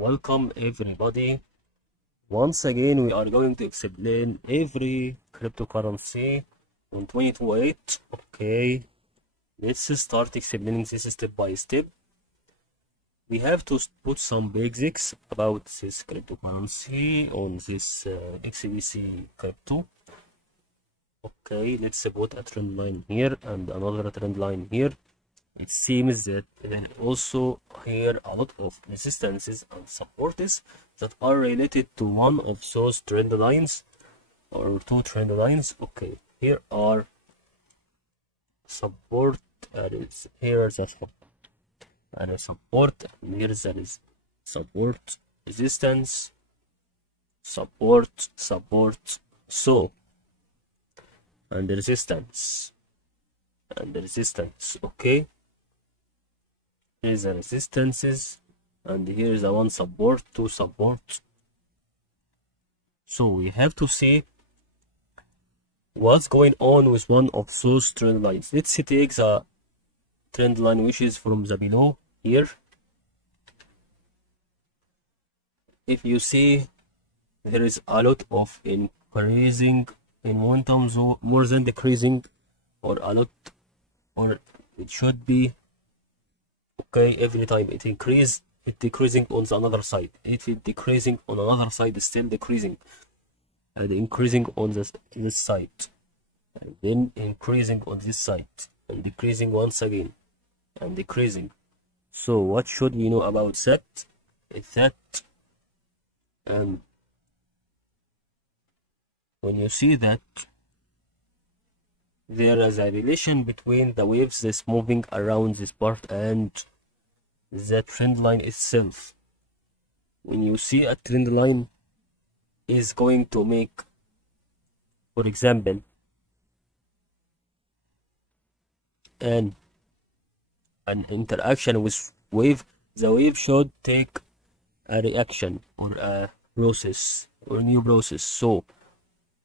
Welcome everybody. Once again, we are going to explain every cryptocurrency on 2028. Okay, let's start explaining this step by step. We have to put some basics about this cryptocurrency on this XDC crypto. Okay, let's put a trend line here and another trend line here. It seems that there also here a lot of resistances and supports that are related to one of those trend lines or two trend lines. Okay, here are support, here is a support, and here is support, resistance, support, so, and resistance, okay. Here's the resistances, and here's the one support, two support. So we have to see what's going on with one of those trend lines. Let's take the trend line which is from the below here. If you see, there is a lot of increasing in momentum, so more than decreasing, or a lot, or it should be. Okay, every time it increases, it decreasing on the another side. If it decreasing on another side, it's still decreasing, and increasing on this side, and then increasing on this side, and decreasing once again, and decreasing. So what should we know about that? It's that, and when you see that there is a relation between the waves that's moving around this part and the trend line itself. When you see a trend line is going to make, for example, an interaction with wave, the wave should take a reaction or a process or new process, so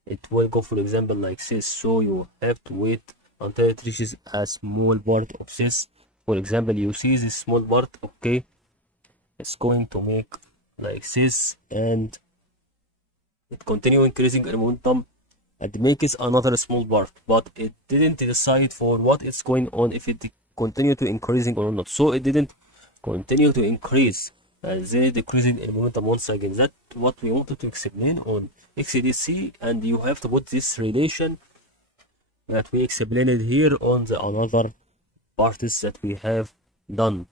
it will go, for example, like this. So you have to wait until it reaches a small part of this. For example, you see this small part, okay, it's going to make like this, and it continue increasing in momentum and makes another small part, but it didn't decide for what is going on, if it continue to increasing or not. So it didn't continue to increase, and then decreasing in momentum once again. That's what we wanted to explain on XDC, and you have to put this relation that we explained here on the another parts that we have done.